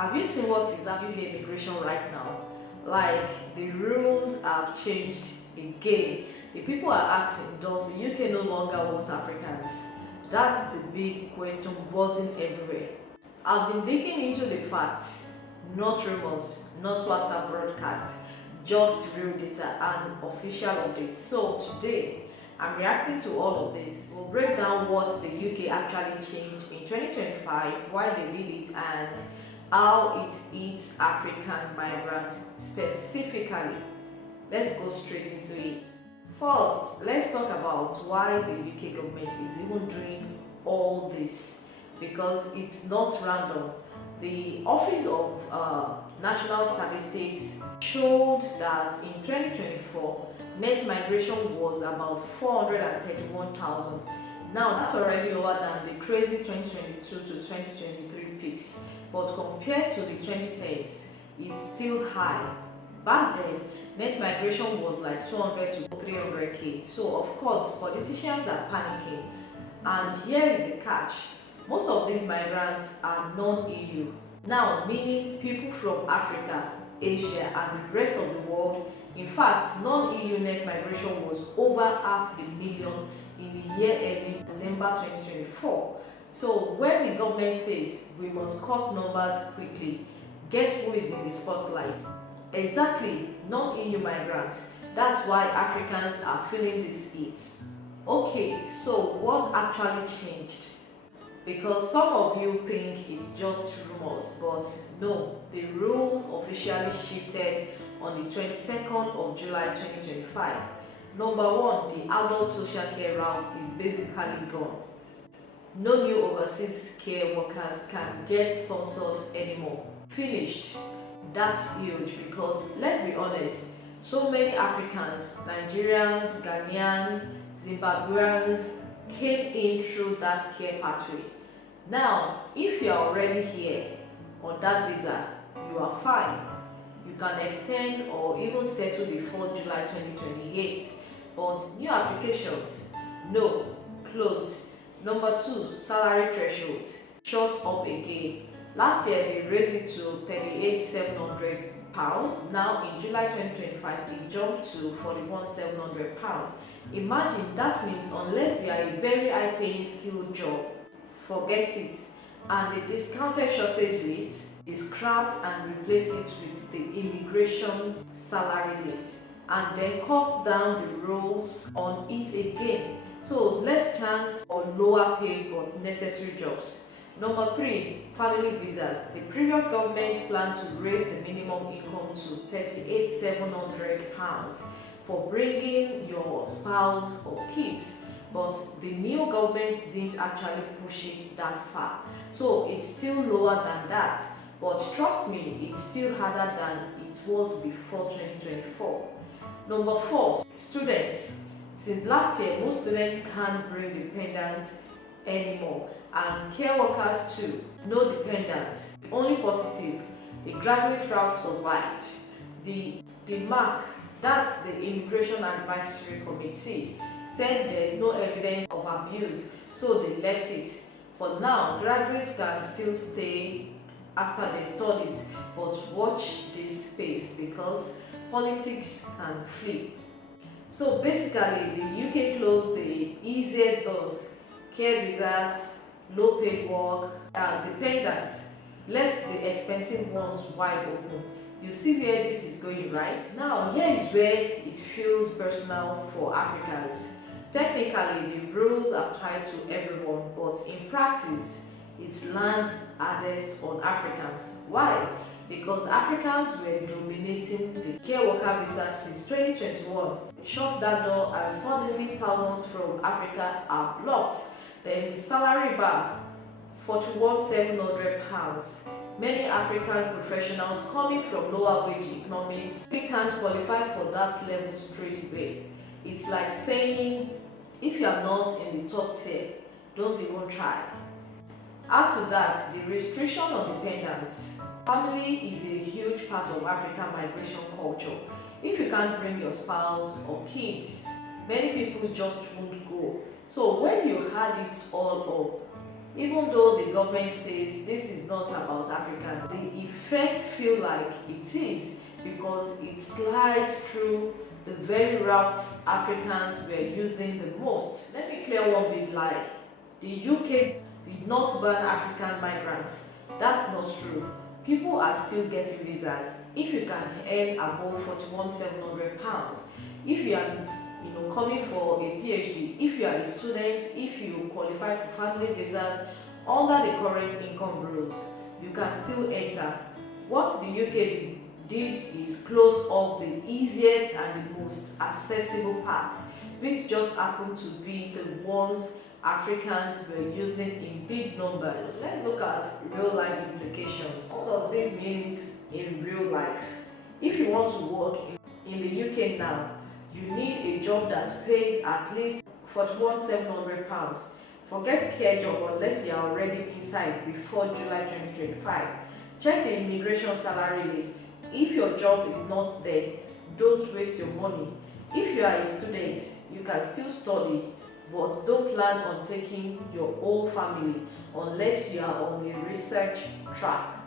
Have you seen what is happening in immigration right now? Like, the rules have changed again. The people are asking, does the UK no longer want Africans? That's the big question buzzing everywhere. I've been digging into the facts, not rumors, not WhatsApp broadcast, just real data and official updates. So today, I'm reacting to all of this. We'll break down what the UK actually changed in 2025, why they did it, and how it hits African migrants specifically. Let's go straight into it. First, let's talk about why the UK government is even doing all this, because it's not random. The Office of National Statistics showed that in 2024, net migration was about 431,000. Now that's already lower than the crazy 2022 to 2023 peaks, but compared to the 2010s, it's still high. Back then, net migration was like 200 to 300k. So of course, politicians are panicking. And here is the catch. Most of these migrants are non-EU. Now, meaning people from Africa, Asia, and the rest of the world. In fact, non-EU net migration was over 500,000 in the year ending December 2024. So when the government says we must cut numbers quickly, guess who is in the spotlight? Exactly, non-EU migrants. That's why Africans are feeling this heat. Okay, so what actually changed? Because some of you think it's just rumors, but no, the rules officially shifted on the 22nd of July 2025. Number one, the adult social care route is basically gone. No new overseas care workers can get sponsored anymore. Finished. That's huge because let's be honest, so many Africans, Nigerians, Ghanaians, Zimbabweans came in through that care pathway. Now, if you are already here on that visa, you are fine. You can extend or even settle before July 2028. But new applications, no, closed. Number two, salary thresholds, shot up again. Last year they raised it to £38,700. Now in July 2025 it jumped to £41,700. Imagine, that means unless you are a very high paying skilled job, forget it. And the discounted shortage list is scrapped and replace it with the immigration salary list, and then cut down the roles on it again. So less chance for lower paid but necessary jobs. Number three, family visas. The previous government planned to raise the minimum income to £38,700 for bringing your spouse or kids, but the new government didn't actually push it that far. So it's still lower than that, but trust me, it's still harder than it was before 2024. Number four, students. Since last year, most students can't bring dependents anymore, and care workers too. No dependents. Only positive. The graduate route survived. The MAC, that's the Immigration Advisory Committee, said there is no evidence of abuse, so they left it. For now, graduates can still stay after their studies, but watch this space because politics can flip. So basically, the UK closed the easiest doors: care visas, low paid work, and dependents, left the expensive ones wide open. You see where this is going, right? Now, here is where it feels personal for Africans. Technically, the rules apply to everyone, but in practice, it lands hardest on Africans. Why? Because Africans were dominating the care worker visa since 2021. Shut that door and suddenly thousands from Africa are blocked. Then the salary bar, £41,700. Many African professionals coming from lower wage economies really can't qualify for that level straight away. It's like saying, if you are not in the top tier, don't even try. Add to that the restriction on dependents. Family is a huge part of African migration culture. If you can't bring your spouse or kids, many people just won't go. So when you add it all up, Even though the government says this is not about Africans, the effect feel like it is because it slides through the very routes Africans were using the most. Let me clear one big lie. The UK did not ban African migrants. That's not true. People are still getting visas if you can earn above £41,700. If you are coming for a PhD, if you are a student, if you qualify for family visas under the current income rules, you can still enter. What the UK did is close up the easiest and the most accessible parts, which just happen to be the ones Africans were using in big numbers. Let's look at real life implications. What does this mean in real life? If you want to work in the UK now, you need a job that pays at least £41,700. Forget care job unless you are already inside before July 2025. Check the immigration salary list. If your job is not there, don't waste your money. If you are a student, you can still study, but don't plan on taking your whole family unless you are on a research track.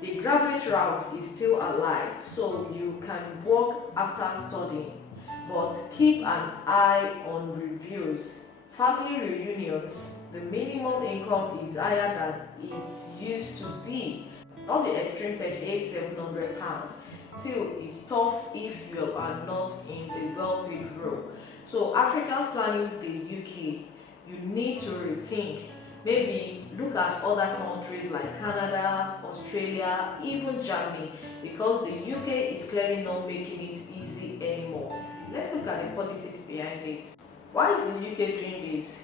The graduate route is still alive, so you can work after studying, but keep an eye on reviews. Family reunions, the minimum income is higher than it used to be. Not the extreme £38,700. Still, it's tough if you are not in the well-paid role. So Africans planning the UK, you need to rethink. Maybe look at other countries like Canada, Australia, even Germany, because the UK is clearly not making it easy anymore. Let's look at the politics behind it. Why is the UK doing this?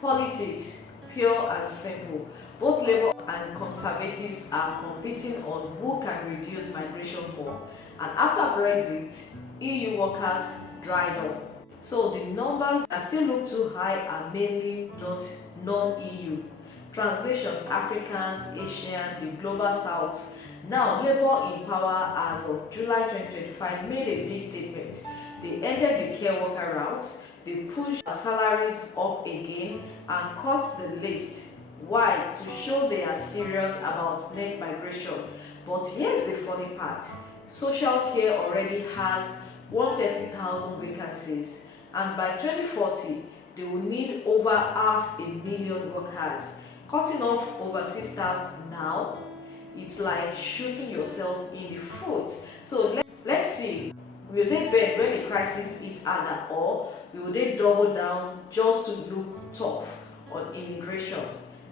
Politics, pure and simple. Both Labour and Conservatives are competing on who can reduce migration more. And after Brexit, EU workers dried up. So the numbers that still look too high are mainly not non-EU. Translation: Africans, Asian, the Global South. Now, Labour in power as of July 2025 made a big statement. They ended the care worker route, they pushed salaries up again and cut the list. Why? To show they are serious about net migration. But here's the funny part. Social care already has 130,000 vacancies, and by 2040, they will need over 500,000 workers. Cutting off overseas staff now, it's like shooting yourself in the foot. So let's see. Will they bend when the crisis hits harder, or will they double down just to look tough on immigration?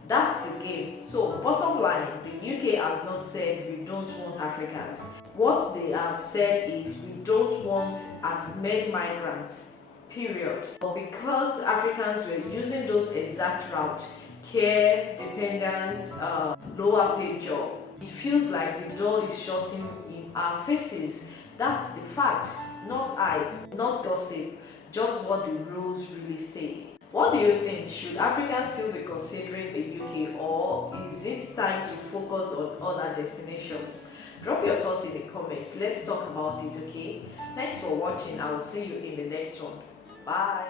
That's the game. So bottom line, the UK has not said we don't want Africans. What they have said is we don't want as many migrants, period. But because Africans were using those exact routes, care, dependents, lower paid job, it feels like the door is shutting in our faces. That's the fact, not hype, not gossip, just what the rules really say. What do you think? Should Africans still be considering the UK, or is it time to focus on other destinations? Drop your thoughts in the comments. Let's talk about it, okay? Thanks for watching. I will see you in the next one. Bye.